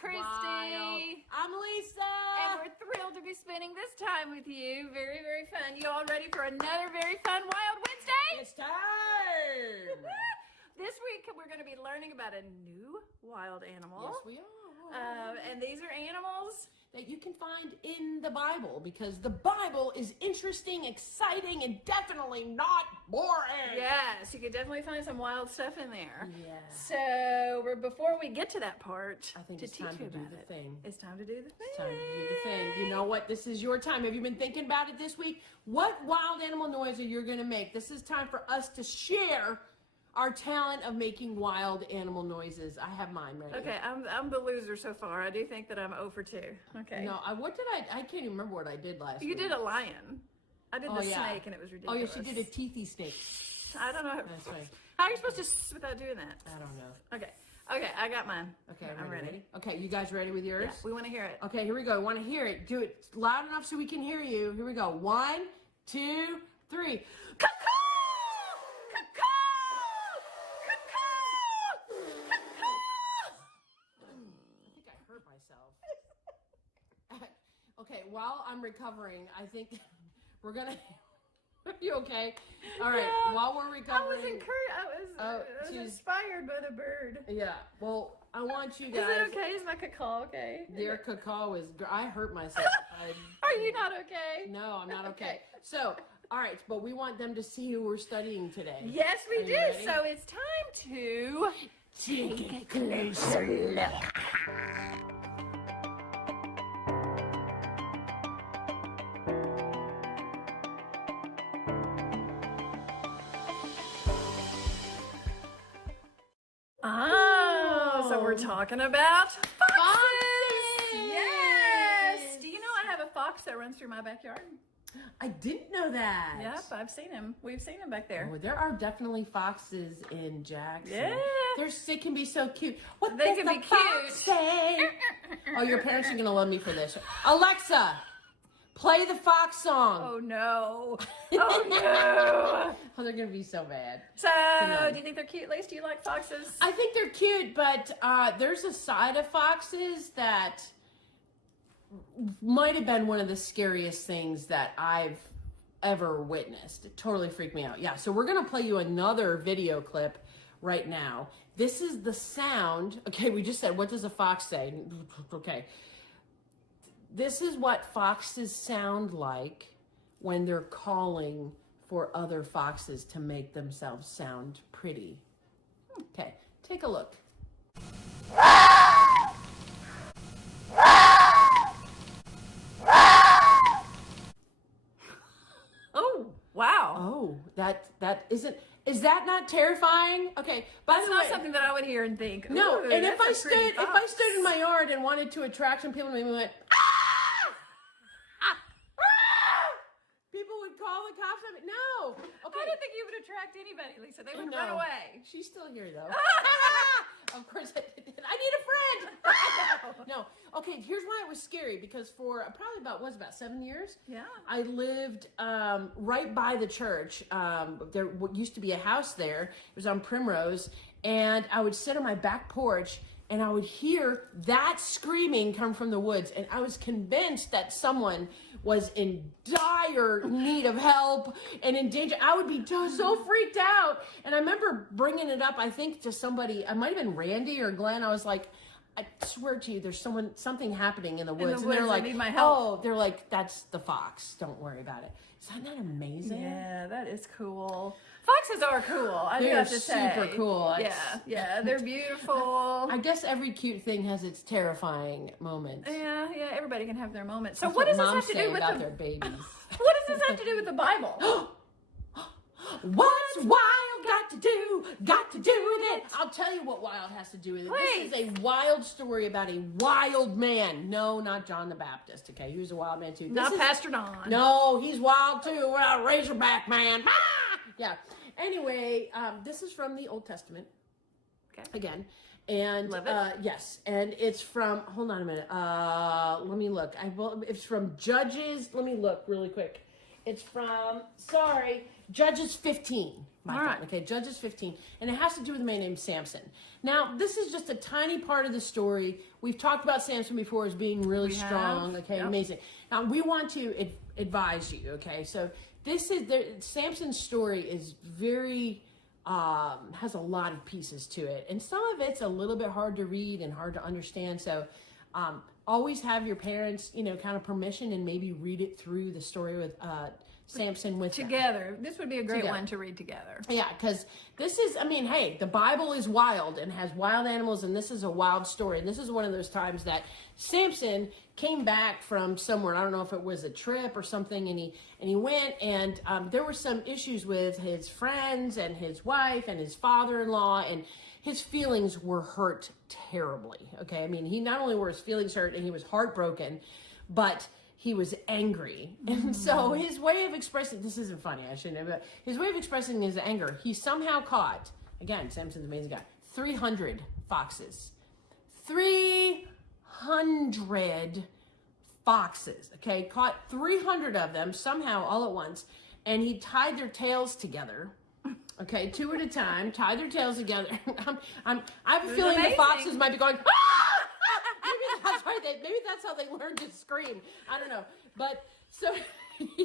Christy. Wild. I'm Lisa. And we're thrilled to be spending this time with you. Very, very fun. You all ready for another very fun Wild Wednesday? It's time. This week we're going to be learning about a new wild animal. Yes, we are. And these are animals that you can find in the Bible, because the Bible is interesting, exciting, and definitely not boring. Yes, you could definitely find some wild stuff in there. Yeah. So before we get to that part, I think to it's teach time you to do about the it, thing. it's time to do the thing. It's time to do the thing. You know what? This is your time. Have you been thinking about it this week? What wild animal noise are you going to make? This is time for us to share our talent of making wild animal noises. I have mine ready. Okay, I'm the loser so far. I do think that I'm 0 for 2. Okay. No, what did I can't even remember what I did last week. You did a lion. I did the snake, and it was Oh, ridiculous. yeah, she did a teethy snake. I don't know. That's right. How are you supposed to without doing that? I don't know. Okay, I got mine. Okay, I'm ready. Okay, you guys ready with yours? Yeah, we want to hear it. Okay, here we go. I want to hear it. Do it loud enough so we can hear you. Here we go. 1, 2, 3. Okay, while I'm recovering, I think we're gonna. Are you okay? All right. Yeah, while we're recovering, I was encouraged. I was inspired by the bird. Yeah. Well, I want you guys. Is it okay? Is my cacaw okay? Their cacaw is. I hurt myself. Are you not okay? No, I'm not okay. So, all right, but we want them to see who we're studying today. Yes, we do. Ready? So it's time to take a closer look. So we're talking about foxes. Yes. Do you know I have a fox that runs through my backyard? I didn't know that. Yep, I've seen him. We've seen him back there. Oh, there are definitely foxes in Jackson. Yeah. They can be so cute. What They does can the be fox cute. say? Oh, your parents are going to love me for this. Alexa, play the fox song. Oh, no. Oh, no. Oh, they're going to be so bad. So, do you think they're cute, Lise? Do you like foxes? I think they're cute, but there's a side of foxes that might have been one of the scariest things that I've ever witnessed. It totally freaked me out. Yeah, so we're going to play you another video clip right now. This is the sound. Okay, we just said, what does a fox say? Okay. This is what foxes sound like when they're calling for other foxes to make themselves sound pretty. Okay, take a look. Oh, wow. Oh, that isn't. Is that not terrifying? Okay, by That's the not way, something that I would hear and think. no. "Ooh, And if that's a pretty I fox." stood in my yard and wanted to attract some people, maybe went, ah! Ah! Ah! People would call the cops on me. No. Okay. I didn't think you would attract anybody, Lisa. They would No. run away. She's still here though. Of course I did. I need a friend. No. Okay, here's why it was scary, because for probably about 7 years. Yeah. I lived right by the church. There used to be a house there. It was on Primrose, and I would sit on my back porch and I would hear that screaming come from the woods, and I was convinced that someone was in dire need of help and in danger. I would be so freaked out. And I remember bringing it up, I think, to somebody. I might have been Randy or Glenn. I was like, I swear to you, there's something happening in the woods. woods, they're like, they need my help. oh, they're like, that's the fox. Don't worry about it. Isn't that amazing? Yeah, that is cool. Foxes are cool. I do They're have to say. super cool. Yeah, they're beautiful. I guess every cute thing has its terrifying moments. Yeah, everybody can have their moments. So That's what does this moms have to say do with about the their babies? What does this have to do with the Bible? What's wild got to do with it? I'll tell you what wild has to do with it. Please. This is a wild story about a wild man. No, not John the Baptist. Okay, he was a wild man too. Not Pastor Don. No, he's wild too. We're a Razorback man. Ah! Yeah. Anyway, this is from the Old Testament. Okay. Again. And Love it. yes, and it's from. Hold on a minute. Let me look. It's from Judges. Let me look really quick. It's from, Judges 15. All right. Okay, Judges 15. And it has to do with a man named Samson. Now, this is just a tiny part of the story. We've talked about Samson before as being really strong. Okay, yep. Amazing. Now, we want to advise you, okay? So Samson's story is very, has a lot of pieces to it. And some of it's a little bit hard to read and hard to understand. So always have your parents, kind of permission and maybe read it through the story with Samson with together. This would be a great one to read together. Yeah, because this is, hey, the Bible is wild and has wild animals, and this is a wild story. And this is one of those times that Samson came back from somewhere. I don't know if it was a trip or something, and he went, and there were some issues with his friends and his wife and his father-in-law, and his feelings were hurt terribly. Okay, he not only were his feelings hurt and he was heartbroken, but he was angry. And so his way of expressing, this isn't funny, I shouldn't have, but his way of expressing his anger, he somehow caught, again, Samson's an amazing guy, 300 foxes. 300 foxes, okay? Caught 300 of them somehow all at once, and he tied their tails together. Okay, 2 at a time, tied their tails together. I have a feeling amazing. the foxes might be going, ah! Maybe that's right. Maybe that's how they learned to scream. I don't know. But so he tied.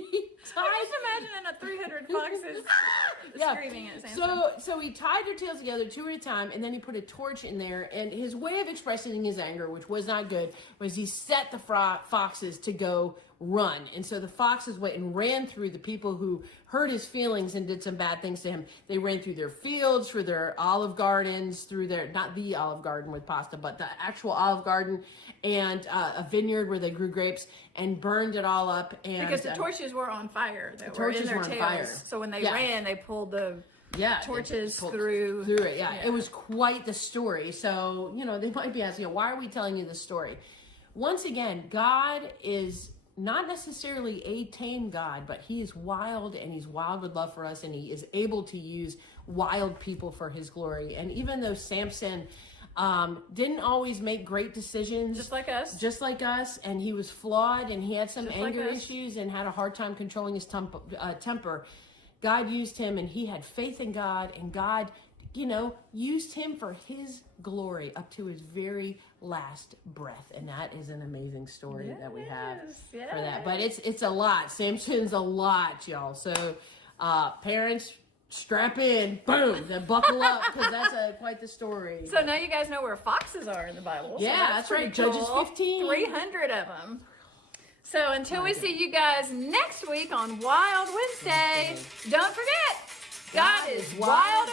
I just imagining a 300 foxes screaming at Samson. So he tied their tails together 2 at a time, and then he put a torch in there. And his way of expressing his anger, which was not good, was he set the foxes to go run. And so the foxes went and ran through the people who hurt his feelings and did some bad things to him. They ran through their fields, through their olive gardens, through their, not the Olive Garden with pasta, but the actual Olive Garden, and a vineyard where they grew grapes, and burned it all up. And because the torches were on fire. They were torches in their were on tails. fire. So when they ran, they pulled the torches through it. Yeah, it was quite the story. So, they might be asking, why are we telling you this story? Once again, God is not necessarily a tame God, but he is wild, and he's wild with love for us, and he is able to use wild people for his glory. And even though Samson didn't always make great decisions, just like us, and he was flawed, and he had some anger issues and had a hard time controlling his temper, God used him, and he had faith in God, and God used him for his glory up to his very last breath. And that is an amazing story that we have for that. But it's a lot. Samson's a lot, y'all. So parents, strap in, boom, then buckle up, because that's quite the story. So now you guys know where foxes are in the Bible. Yeah, so that's right. Cool. Judges 15. 300 of them. So until we see you guys next week on Wild Wednesday, don't forget, God is wild